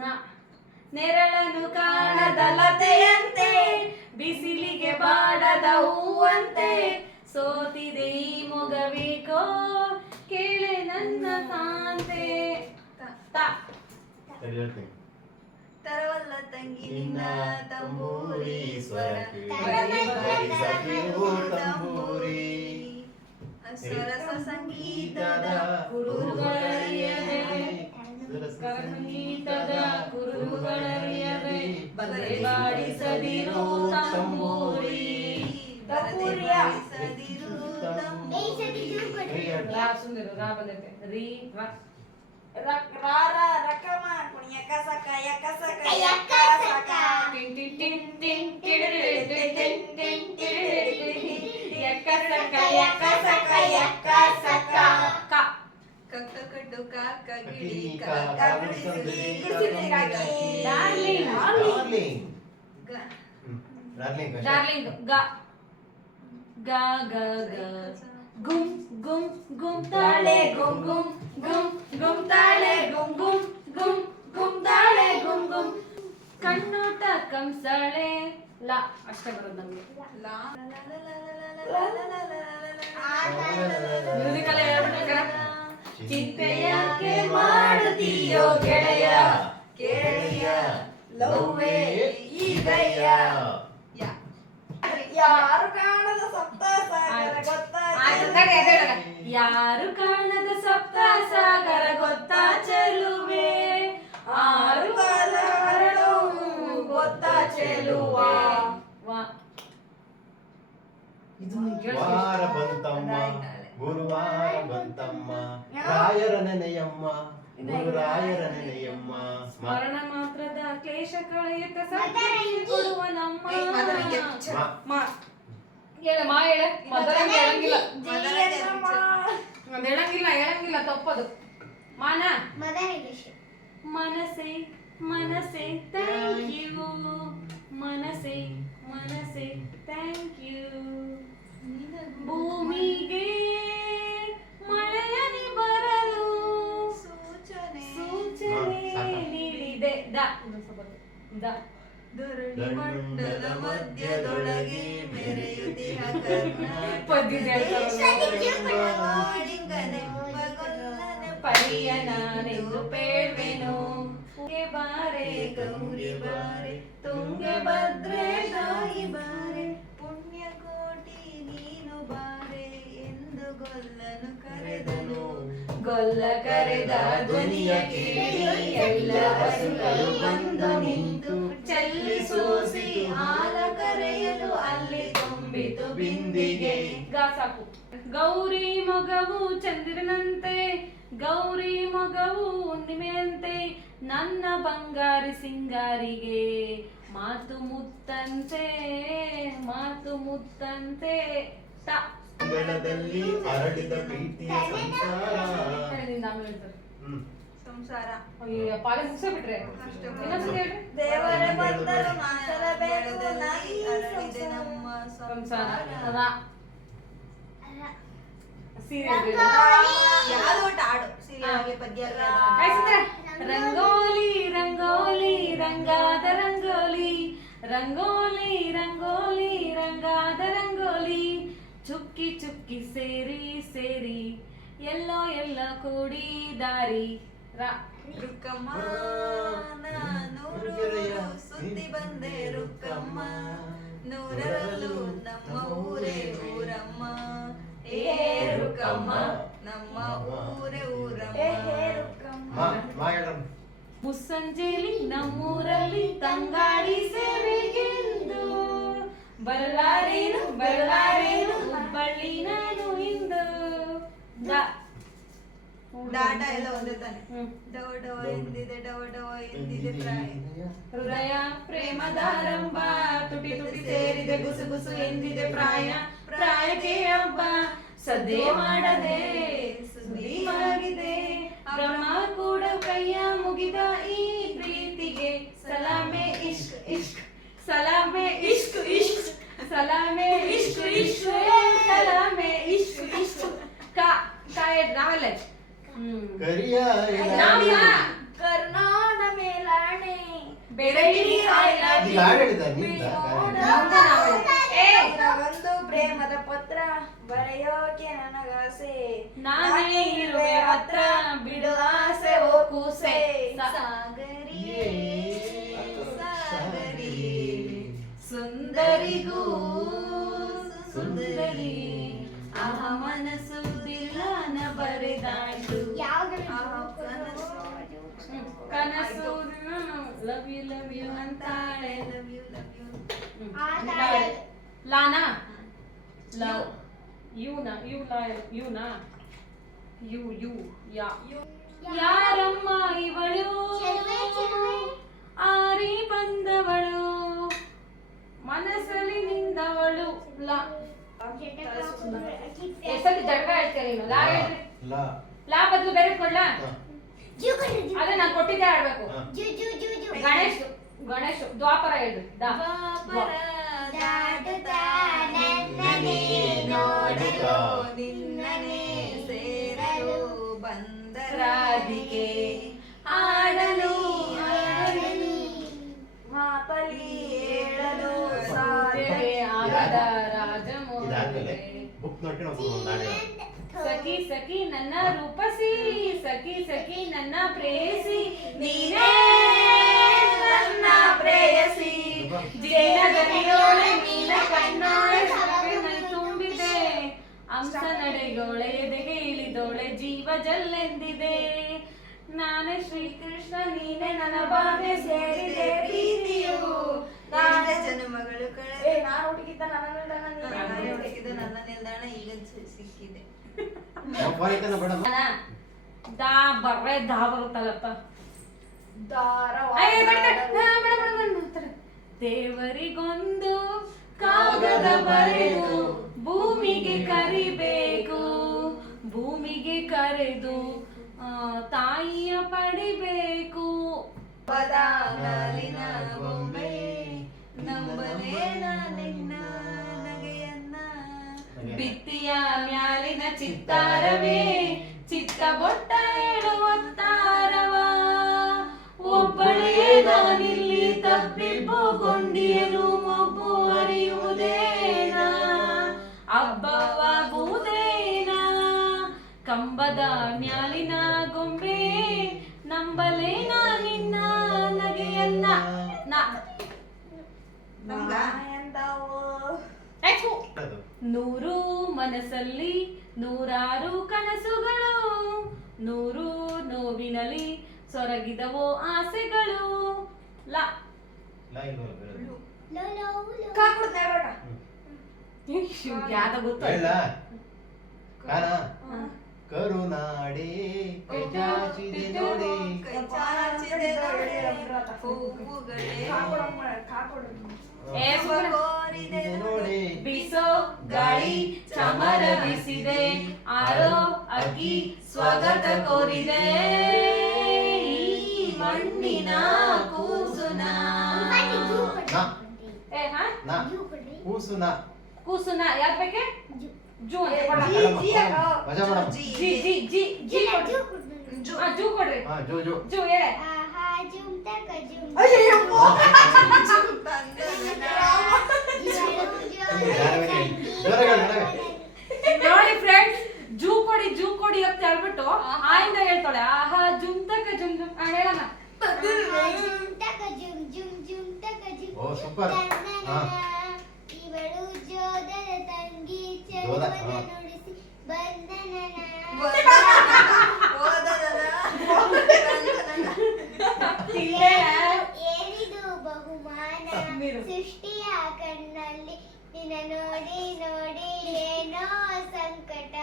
ನಾ ನೆರಳನು ಕಾಣದ ಲತೆಯಂತೆ ಬಿಸಿಲಿಗೆ ಬಾಡದ ಹೂವಂತೆ ಸೋತಿದೆ ಈ ಮೊಗಬೇಕೋ ಕೇಳೆ ನನ್ನ ಕಾಂತೆ ತಾ ಸರಿ ಹೇಳ್ತೀನಿ ತರವಲ್ಲ ತಂಗಿ ನಿನ್ನ ನಿನ್ನ ತಂಬೂರಿ ತಂಬೂರಿ ಸ್ವರಕ್ಕೆ ಸ್ವರ ತಂಬೂರಿ ಸ್ವರಸ ಸಂಗೀತದ ಗುರುಗಳರಿಯದೆ ಸಂಗೀತದ ಗುರುಗಳರಿಯದೆ ಬಂದೆ ಬಾಡಿಸದಿರೋ ತಂಬೂರಿ ಬಾರಿಸದಿರು ತಂಬೂರಿ. ರಾ ಸುಂದರ ರಾ ಬಂದೈತೆ ರೀ ರಾ ಟಿನ್ ಟಿನ್ ಟಿನ್ ಟಿನ್ ಟಿಡಿಡಿಡಿ ಟಿನ್ ಟಿನ್ ಟಿನ್ ಟಿಡಿಡಿಡಿ ಯಕ್ಕ ಸಕ್ಕ ಯಕ್ಕ ಸಕ್ಕ ಯಕ್ಕ ಸಕ್ಕ ಕ ಕಕ್ಕ ಕಡ್ಡು ಕಾಕ ಗಿಳಿ ಕಾಕ ಕಾಕ ಗುಡಿಸಲು ಗುಡಿಸಲು ಡಾರ್ಲಿಂಗ್ ಡಾರ್ಲಿಂಗ್ ಗ ಡಾರ್ಲಿಂಗ್ ಡಾರ್ಲಿಂಗ್ ಗ ಗ ಗ ಗ ಗುಮ್ ಗುಮ್ ಗುಮ್ ತಾಳೆ ಗುಮ್ ಗುಮ್ ಗುಮ್ ಗುಮ್ ತಾಳೆ ಗುಮ್ ಗುಮ್ ಗುಮ್ ಗುಮ್ ತಾಳೆ ಗುಮ್ ಗುಮ್ ಕಣ್ಣೋಟ ಕಂಸಾಳೆ ಲ ಅಷ್ಟೇ ಬರೋದು ನಮ್ಗೆ ಮ್ಯೂಸಿಕಲ್ ಹೇಳ್ಬಿಟ್ರೆ ಚಿಂತೆ ಯಾಕೆ ಮಾಡುತ್ತೀಯೋ ಗೆಳೆಯ ಕೇಳಿಯ ಲವ್ವೇ ಈಗಯ್ಯ ಯಾರು ಕಾಣದ ಸಪ್ತ ಸಾಗರ ಗೊತ್ತಾ ಯಾರು ಕಾಣದ ಸಪ್ತ ಸಾಗರ ಗೊತ್ತಾ ಚೆಲುವೆ ಆರು ಕಾಲ ಹರಳು ಗೊತ್ತಾ ಚೆಲುವ ವಾರ ಬಂತಮ್ಮ ಗುರುವಾರ ಬಂತಮ್ಮ ರಾಯರ ನೆನೆಯಮ್ಮ ಗುರುರಾಯರ ನೆನೆಯಮ್ಮ ಸ್ಮರಣ ಮಾತ್ರದ ಕ್ಲೇಶ ಕಳೆಯುತ್ತ ಸದ್ಗತಿ ಕೊಡುವ ನಮ್ಮ ಹೇಳ ಮಾ ಹೇಳ ಹೇಳಂಗಿಲ್ಲ ಹೇಳಂಗಿಲ್ಲ ತಪ್ಪದು ಮಾನ ಮನಸೆ ಮನಸೆ ಥ್ಯಾಂಕ್ ಯು ಮನಸೆ ಮನಸೆ ಥ್ಯಾಂಕ್ ಯು ಭೂಮಿಗೆ ಮಳೆಯನಿ ಬರಲು ಸೂಚನೆ ನೀಡಿದೆ ದ ದ ಧರಣಿ ಮಂಡಲ ಮಧ್ಯದೊಳಗೆ ಮೆರೆಯುತ್ತಿಹ ಪರಿಯ ನಾನೆಂದು ಪೇಳ್ವೆನು ಬಾರೆ ಗೌರಿ ಬಾರೆ ತುಂಗಭದ್ರೆ ತಾಯಿ ಬಾರೆ ಪುಣ್ಯಕೋಟಿ ನೀನು ಬಾರೆ ಎಂದು ಗೊಲ್ಲನು ಕರೆದನು ಗೊಲ್ಲ ಕರೆದ ಧ್ವನಿಯ ಕೇಳಿ ಎಲ್ಲ ಹಸುಗಳು ಬಂದು ನಿಂತು ಚೆಲ್ಲಿಸೂಸಿ ಹಾಲ ಕರೆಯಲು ಅಲ್ಲಿ ತುಂಬಿತು ಬಿಂದಿಗೆ ಗ ಸಾಕು ಗೌರಿ ಮಗವು ಚಂದಿರನಂತೆ ಗೌರಿ ಮಗವು ಹುಣ್ಣಿಮೆಯಂತೆ ನನ್ನ ಬಂಗಾರಿ ಸಿಂಗಾರಿಗೆ ಮಾತು ಮುತ್ತಂತೆ ಮಾತು ಮುತ್ತಂತೆ ತ ಬೆಳದಲ್ಲಿ ಅರಳಿದ ಪ್ರೀತಿಯ ಸಂಸಾರ ಸಂಸಾರ ಪಾಲೆ ಮುಗಿಸ್ಬಿಟ್ರೆ ದೇವರ ಬಂದರು ಮಾತರಬೇಕು ಅರಳಿದೆ ನಮ್ಮ ಸಂಸಾರ ಯಾವ್ದು ಒಟ್ಟು ಹಾಡು ಸೀರಿಯಲ್ ಆಗ್ಲಿ ಪದ್ಯ ರಂಗೋಲಿ ರಂಗೋಲಿ ರಂಗಾದ ರಂಗೋಲಿ ರಂಗೋಲಿ ರಂಗೋಲಿ ರಂಗಾದ ರಂಗೋಲಿ ಚುಕ್ಕಿ ಚುಕ್ಕಿ ಸೇರಿ ಸೇರಿ ಎಲ್ಲೋ ಎಲ್ಲ ಕೂಡಿ ದಾರಿ ರುಕ್ಕಮ್ಮ ನೂರು ಸುದ್ದಿ ಬಂದೆ ರುಕ್ಕಮ್ಮ ನೂರರಲ್ಲೂ ನಮ್ಮ ಊರೇ ಊರಮ್ಮ ಏ ರುಕ್ಕಮ್ಮ ನಮ್ಮ ಊರೇ ಊರಮ್ಮ ಮುಸ್ಸಂಜೆಲಿ ನಮ್ಮೂರಲ್ಲಿ ತಂಗಾಡಿ ಸೇವೆಗೆಂದು ಬರಲಾರೇನು ಬರಲಾರೇನು ಹುಬ್ಬಳ್ಳಿ ನಾನು ಇಂದು ಡಾಟಾ ಎಲ್ಲ ಒಂದೇ ತಾನೆ ಡವ ಡವ ಎಂದಿದೆ ಡವ ಡವ ಎಂದಿದೆ ಪ್ರಾಯ ಹೃದಯ ಪ್ರೇಮದಾರಂಭ ತುಟಿ ತುಟಿ ಸೇರಿದೆ ಗುಸು ಗುಸು ಎಂದಿದೆ ಪ್ರಾಯ ಪ್ರಾಯಕ್ಕೆ ಹಬ್ಬ ಸದ್ದೆ ಮಾಡದೆ ಸುದ್ದಿ ಆಗಿದೆ ಬ್ರಹ್ಮ ಕೂಡ ಕೈಯ ಮುಗಿದ ಈ ಪ್ರೀತಿಗೆ ಸಲಾಮೆ ಇಷ್ಕ್ ಇಷ್ಕ್ ಸಲಾಮೆ ಇಷ್ಕ್ ಇಷ್ಕ್ ಸಲಾಮೆ ಇಷ್ಕ್ ಇಷ್ಕ್ ಸಲಾಮೆ ಇಷ್ಕ್ ಇಷ್ಕ್ ಕಾಯ ನಾವೆಲ್ಲ ಕರ್ನಾಡ ಮೇಲಾಣೆ ಬೆರಳಿ ಒಂದು ಪ್ರೇಮದ ಪತ್ರ ಬರೆಯೋಕೆ ನನಗಾಸೆ ನಾನೇ ಇರುವೆ ಹತ್ರ ಬಿಡು ಆಸೆ ಓ ಕೂಸೆ ಸಾಗರಿಯೇ ಸಾಗರಿಯೇ ಸುಂದರಿಗೂ ಸುಂದರಿ ಆಹ ಮನಸ್ಸು ದಿಲ್ಲಾನ ಬರೆದಾಯ್ತು ಕನಸು ಲವ್ ಯು ಅಂತಾಳೆ ಲಾನಾ ಲವ್ ಯುನಾ ಯುನಾ ಯು ಯಾ ಯಾರಮ್ಮ ಇವಳು ಆರಿ ಬಂದವಳು ಮನಸ್ಸಲ್ಲಿ ನಿಂದವಳು ಲಾ ಎಷ್ಟೊತ್ತಿ ಜಡ್ಗ ಹೇಳ್ತೀಯ ನೀನು ಲಾ ಹೇಳ್ರಿ ಲಾ ಬದಲು ಬೇರೆ ಕೊಡ್ಲಾ ಅದೇ ನಾನು ಕೊಟ್ಟಿದ್ದೆ ಆಡ್ಬೇಕು ಗಣೇಶ್ ದ್ವಾಪರ ಹೇಳ್ರಿ ನಾಡುತ್ತಾ ನನ್ನನೇ ನೋಡಲು ನಿನ್ನನೇ ಸೇರಲು ಬಂದ ರಾಧಿಕೆ ಆಡಲು ಮಾತಲಿ ಹೇಳಲು ಸಾಧ್ಯವೇ ಆಗದ ಇದಾದ್ಮೇಲೆ ರಾಜಮೋಹನೆ ಬುಕ್ ನೋಡ್ಕೊಂಡು ಹೋಗ್ಬೋದು ಒಂದು ಹಾಡು ಹೇಳು. ಸಖಿ ಸಖಿ ನನ್ನ ರೂಪಸಿ ಸಖಿ ಸಖಿ ನನ್ನ ಪ್ರೇಯಸಿ ನೀನೇ ನನ್ನ ಪ್ರೇಯಸಿ ಜೇನಗರಿಯೋಳೆ ಮೀನ ಕಣ್ಣೋಳೆ ಸೊಪ್ಪಿನ ತುಂಬಿದೆ ಅಂಶ ನಡೆಗೋಳೆ ಎದೆಗೆ ಇಳಿದೋಳೆ ಜೀವ ಜಲ್ಲೆಂದಿದೆ ನಾನೇ ಶ್ರೀಕೃಷ್ಣ ನೀನೇ ನನ್ನ ಬಾಧೆ ಸೇರಿದೆ ಪ್ರೀತಿಯು ನಾಳೆ ಜನ್ಮಗಳು ಕಳೆದ ನಾನು ಹುಡುಕಿದ್ದ ನಾನೇ ಹುಡುಕಿದ ನನ್ನ ನಿಲ್ದಾಣ ಈಗ ಸಿಕ್ಕಿದೆ. ನಾವು ಫೋನ್ ಐತನ ಮೇಡಮ್ ದಾ ಬರ್ರೆ ದಾ ಬರುತ್ತಲ್ಲಪ್ಪ ದೇವರಿಗೊಂದು ಕಾಗದ ಬರೆದು ಭೂಮಿಗೆ ಕರಿಬೇಕು ಭೂಮಿಗೆ ಕರೆದು ತಾಯಿಯ ಪಡಿಬೇಕು ಬದಾಲಿನ ಬೊಂಬೆ ನಂಬಲೇನ ನಿನ್ನ ನಗೆಯನ್ನ ಬಿತ್ತಿಯ ಮ್ಯಾಲಿನ ಚಿತ್ತಾರವೇ ಚಿತ್ತ ಬೊಟ್ಟ ಹೇಳುವತ್ತಾರವ ಒಬ್ಬಳೇ ನಾನಿಲ್ಲಿ ತಪ್ಪಿಬ್ಬುಕೊಂಡಿಯನು ಮಬ್ಬು ಅರಿಯುವುದೇನ ಅಬ್ಬವ್ವ ಬೂದೇನ ಕಂಬದ ಮ್ಯಾಲಿನ ಗೊಂಬೆ ನಂಬಲೇನ ನಿನ್ನ ನಗೆಯನ್ನ ನಮ್ಗ ಆಯ್ತು. ನೂರು ಮನಸ್ಸಲ್ಲಿ ನೂರಾರು ಕನಸುಗಳು ನೂರು ನೋವಿನಲ್ಲಿ ಸೊರಗಿದವೋ ಆಸೆಗಳು ಲಾ ಯಾದ ಗೊತ್ತ ಹೇಳ ಕಾನ ಕರುನಾಡೆ ಕೈ ಚಾಚಿದೆ ನೋಡಿ ಕೈ ಚಾಚಿದೆ ನೋಡಿ ಹೂವುಗಳೇ ಏ ಸುಮ್ನೆ. ಕೋರಿದೆ ನೋಡಿ ಬೀಸೋ ಗಾಳಿ ಚಮರ ಬೀಸಿದೆ ಆರೋ ಅಕ್ಕಿ ಸ್ವಾಗತ ಕೋರಿದೆ ಈ ಮಣ್ಣಿನ ಕೂಸುನ ಏ ಹಾ ನಾ ಕೂಸುನ ಕೂಸುನ ಯಾರ್ ಬೇಕೆ ಜೂ ಅಂತ ಜಿ, ಕೊಡಲ್ಲ. ಜಿ ಅಕ್ಕ. ಮಜಾ ಮಾಡಮ್ಮ. ಜಿ ಜಿ ಜಿ ಜಿ ಕೊಡ್ರಿ ಜು. ಜೂ ಕೊಡ್ರಿ ಹಾ ಜೋ ಜೋ ಜೂ ಹೇಳ ಆಹಾ ಜುಮ್ ತಕ ಜುಮ್ ಅಯ್ಯಯ್ಯಪ್ಪ. ನೋಡಿ ಫ್ರೆಂಡ್ಸ್ ಜೂ ಕೊಡಿ ಅಂತ ಹೇಳ್ಬಿಟ್ಟು ಆಯಿಂದ ಹೇಳ್ತಾಳೆ ಆಹಾ ಜುಮ್ ತಕ ಜುಮ್ ಜುಮ್ ಹೇಳಮ್ಮ ಜುಮ್ ತಕ ಜುಮ್ ಜುಮ್ ಜುಮ್ ತಕ ಜುಮ್ ಓ ಸೂಪರ್ ಹಾ ಇವಳು ಜೋದರ ತಂಗಿ ಜೋದ, ಚೆಲುವನ ಹಾ. ನುಡಿಸಿ ಬಂಧನನ ಏನಿದು ಬಹುಮಾನ ನೀನು. ಸೃಷ್ಟಿಯ ಕಣ್ಣಲ್ಲಿ ನಿನ್ನ ನೋಡಿ ನೋಡಿ ಏನೋ ಸಂಕಟ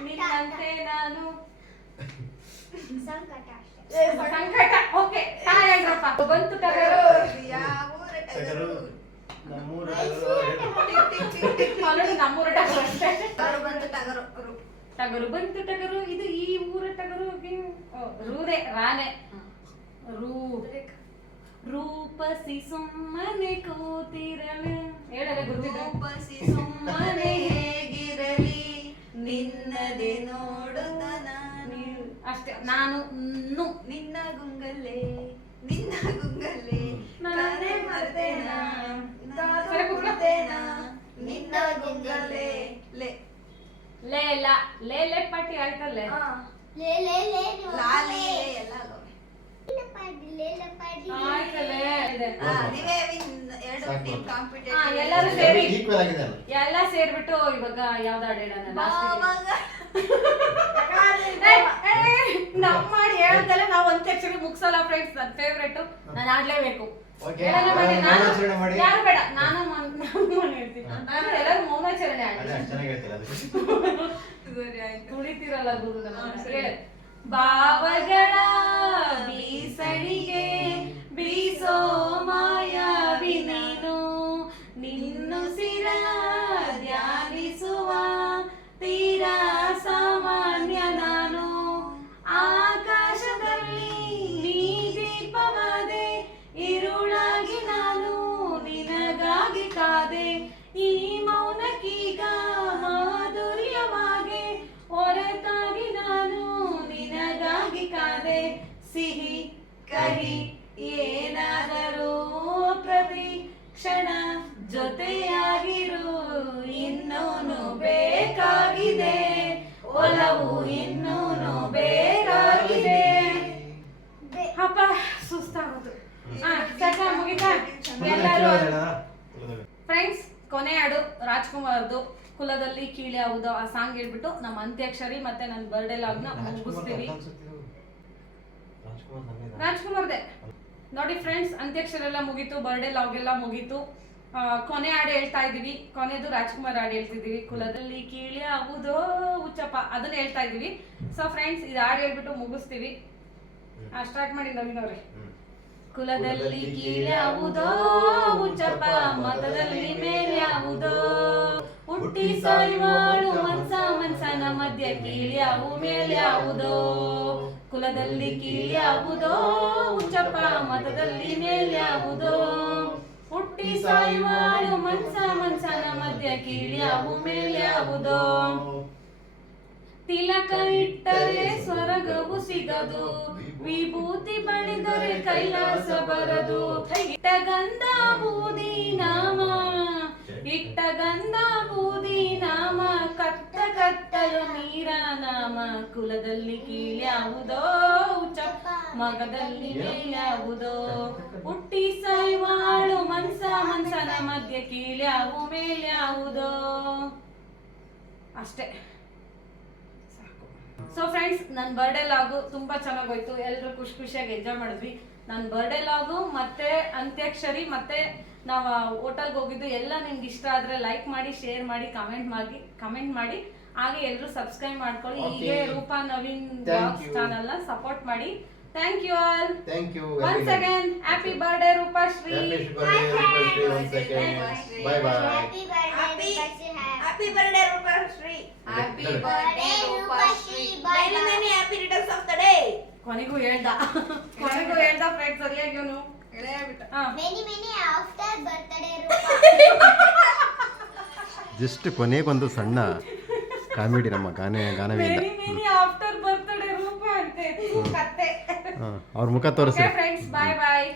ನಿನ್ನಂತೆ ನಾನು ಸಂಕಟ ಅಷ್ಟೇ ಸಂಕಟ ಓಕೆ ಹೇಳ್ರಪ್ಪ ಬಂತು ಟಗರು ಟಗರು ನಮ್ಮೂರ ಆಲ್ರೆಡಿ ನಮ್ಮೂರ ಟಗರು ಅಷ್ಟೇ ಟಗರು ಬಂತು ಟಗರು ಇದು ಈ ಊರ ಟಗರು ರೂರೇ ರಾನೆ ರೂಪಸಿ ಸುಮ್ಮನೆ ಕೂತಿರಲು ಹೇಳಲೆ ಗೊತ್ತಿದ್ದು ಸುಮ್ಮನೆ ಹೇಗಿರಲಿ ನಿನ್ನದೇ ನೋಡುತ್ತ ನಾನು ಅಷ್ಟೇ ನಾನು ನಿನ್ನ ಗುಂಗಲ್ಲೇ ಕರೆ ಮರ್ತೇನಾ ಸರಿ ಕೂತ್ಕೊ. ಮರ್ತೇನಾ ನಿನ್ನ ಗುಂಗಲ್ಲೇ ಲೇ ಲೇ ಪಾಟಿ ಆಯ್ತಲ್ಲೇ ಲೇ ಲೇ ಲೇ ಲಾಲಿ ಎಲ್ಲ ಆಯ್ತಲ್ಲೇ ಇದೆ. ನೀವೇ ಎರಡು ಸಾಕು. ಟೀಮ್ ಹಾ, ಕಾಂಪಿಟೇಷನ್ ಎಲ್ಲರೂ ಸೇರಿ ಈಕ್ವಲ್ ಆಗಿದೆ ಅಲ್ಲ ಎಲ್ಲ ಸೇರ್ಬಿಟ್ಟು ಇವಾಗ ಯಾವ್ದು ಹಾಡೇಳೋಣ ನಮ್ ಮಾಡಿ ಹೇಳ್ದಲ್ಲ ನಾವು ಒಂದ್ ಸೆಕ್ಷನ್ ಮುಗ್ಸಲ್ಲ ಫ್ರೆಂಡ್ಸ್ ನನ್ನ ಫೇವ್ರೇಟ್ ನಾನು ಆಡ್ಲೇಬೇಕು Okay. ಹೇಳಲ್ಲ ಮಾಡಿ ನಾನು ಮೌನಾಚರಣೆ ಮಾಡಿ. ಯಾರು ಬೇಡ ನಾನು ಹೇಳ್ತೀನಿ ನಾನು ಎಲ್ಲರೂ ಮೌನಾಚರಣೆ ಅದೇ ಆಡ್ತೀನಿ ಚೆನ್ನಾಗಿ ಹೇಳ್ತೀರ ಅದಕ್ಕೆ ಸರಿ ಆಯ್ತು ತುಳಿತಿರಲ್ಲ ಗುರು ಸರಿ. ಹೇಳ ಭಾವಗಳ ಬೀಸಣಿಗೆ ಬೀಸೋ ಮಾಯಾವಿ ನೀನು ನಿನ್ನುಸಿರ ಧ್ಯಾನಿಸುವ ತೀರಾ ಸಾಮಾನ್ಯ ನಾನು ಆಕಾಶದಲ್ಲಿ ನೀ ಕಾದೆ ಸಿಹಿ ಕಹಿ ಏನಾದರೂ ಪ್ರತಿ ಕ್ಷಣ ಜೊತೆಯಾಗಿರು ಇನ್ನೂನು ಬೇಕಾಗಿದೆ ಒಲವು ಇನ್ನೂನು ಬೇಕಾಗಿದೆ. ಅಪ್ಪ ಸುಸ್ತಾಗೋದು. ಚಟ ಮುಗಿತಾ ಎಲ್ಲರೂ. ಫ್ರೆಂಡ್ಸ್, ಕೊನೆ ಹಾಡು ರಾಜ್ಕುಮಾರ್ದು ಕುಲದಲ್ಲಿ ಕೀಳೆ ಯಾವುದು ಆ ಸಾಂಗ್ ಹೇಳ್ಬಿಟ್ಟು ನಮ್ಮ ಅಂತ್ಯಾಕ್ಷರಿ ಮತ್ತೆ ನನ್ನ ಬರ್ಡೇ ಲಾಗ್ನ ಮುಗಿಸ್ತೀವಿ. ರಾಜ್ಕುಮಾರ್ದೆ ನೋಡಿ ಫ್ರೆಂಡ್ಸ್, ಅಂತ್ಯಾಕ್ಷರಿ ಎಲ್ಲ ಮುಗೀತು, ಬರ್ಡೇ ಲಾಗ್ ಎಲ್ಲ ಮುಗೀತು. ಕೊನೆ ಹಾಡು ಹೇಳ್ತಾ ಇದೀವಿ. ಕೊನೆದು ರಾಜ್ಕುಮಾರ್ ಹಾಡು ಹೇಳ್ತಿದೀವಿ. ಕುಲದಲ್ಲಿ ಕೀಳೆ ಯಾವುದೋ ಹುಚ್ಚಪ್ಪ ಅದನ್ನ ಹೇಳ್ತಾ ಇದೀವಿ. ಸೊ ಫ್ರೆಂಡ್ಸ್, ಇದು ಹಾಡು ಹೇಳ್ಬಿಟ್ಟು ಮುಗಿಸ್ತೀವಿ. ಸ್ಟಾರ್ಟ್ ಮಾಡಿ ನವೀನ್ ಅವ್ರೆ. ಕುಲದಲ್ಲಿ ಕೀಳ್ಯಾವುದೋ ಹುಚ್ಚಪ್ಪ ಮತದಲ್ಲಿ ಮೇಲ್ಯಾವುದೋ ಹುಟ್ಟಿ ಸಾಯುವಾಳು ಮನ್ಸನ ಮಧ್ಯ ಕೀಳ್ಯಾವು ಮೇಲ್ಯಾವುದೋ ಕುಲದಲ್ಲಿ ಕೀಳ್ಯಾವುದೋ ಹುಚ್ಚಪ್ಪ ಮತದಲ್ಲಿ ಮೇಲ್ಯಾವುದೋ ಹುಟ್ಟಿ ಸಾಯುವಾಳು ಮನ್ಸನ ಮಧ್ಯ ಕೀಳ್ಯಾವು ಮೇಲ್ಯಾವುದೋ ತಿಲಕ ಇಟ್ಟರೆ ಸ್ವರ್ಗವು ಸಿಗದು ವಿಭೂತಿ ಬಳಿದರೆ ಕೈಲಾಸ ಬರದು ಇಟ್ಟ ಗಂಧ ಬೂದಿ ನಾಮ ಕತ್ತಲು ನೀರ ನಾಮ ಕುಲದಲ್ಲಿ ಕೀಳ್ಯಾವುದೋ ಹುಚ್ಚಪ್ಪ ಮಗದಲ್ಲಿ ಮೇಲ್ಯಾವುದೋ ಹುಟ್ಟಿ ಸಾಯುವಾಳು ಮನ್ಸನ ಮಧ್ಯ ಕೀಳ್ಯಾವು ಮೇಲ್ಯಾವುದೋ. ಅಷ್ಟೇ. ಸೊ ಫ್ರೆಂಡ್ಸ್, ನನ್ನ ಬರ್ಡೇ ಲಾಗು ತುಂಬಾ ಚೆನ್ನಾಗೋಯ್ತು. ಎಲ್ಲರೂ ಖುಷಿಯಾಗಿ ಎಂಜಾಯ್ ಮಾಡಿದ್ವಿ. ನನ್ನ ಬರ್ಡೇ ಲಾಗು ಮತ್ತೆ ಅಂತ್ಯಾಕ್ಷರಿ ಮತ್ತೆ ನಾವು ಹೋಟೆಲ್ಗೆ ಹೋಗಿದ್ದು ಎಲ್ಲ ನಿಮ್ಗೆ ಇಷ್ಟ ಆದ್ರೆ ಲೈಕ್ ಮಾಡಿ, ಶೇರ್ ಮಾಡಿ, ಕಮೆಂಟ್ ಮಾಡಿ. ಹಾಗೆ ಎಲ್ಲರೂ ಸಬ್ಸ್ಕ್ರೈಬ್ ಮಾಡ್ಕೊಳ್ಳಿ. ಹೀಗೆ ರೂಪಾ ನವೀನ್ ಬ್ಲಾಗ್ಸ್ ಚಾನಲ್ ನ ಸಪೋರ್ಟ್ ಮಾಡಿ. Thank you all. Thank you once again happy birthday Roopashree. Bye bye. Happy birthday Rupashri. Happy birthday Rupashri. Many happy returns of the day. ಕೊನೆಗೂ ಹೇಳ್ದ ಫ್ರೆಂಡ್ಸ್ ಸರಿಯಾಗಿ ಅವನು many after birthday ರೂಪ. Just ಕೊನೆಗೊಂದು ಸಣ್ಣ comedy ನಮ್ಮ ಗಾನವಿಂದ after birthday ರೂಪ ಅಂತೆ ಕತ್ತೆ. ಅವ್ರ ಮುಖ ತೋರಿಸಿ ಫ್ರೆಂಡ್ಸ್, ಬಾಯ್ ಬಾಯ್.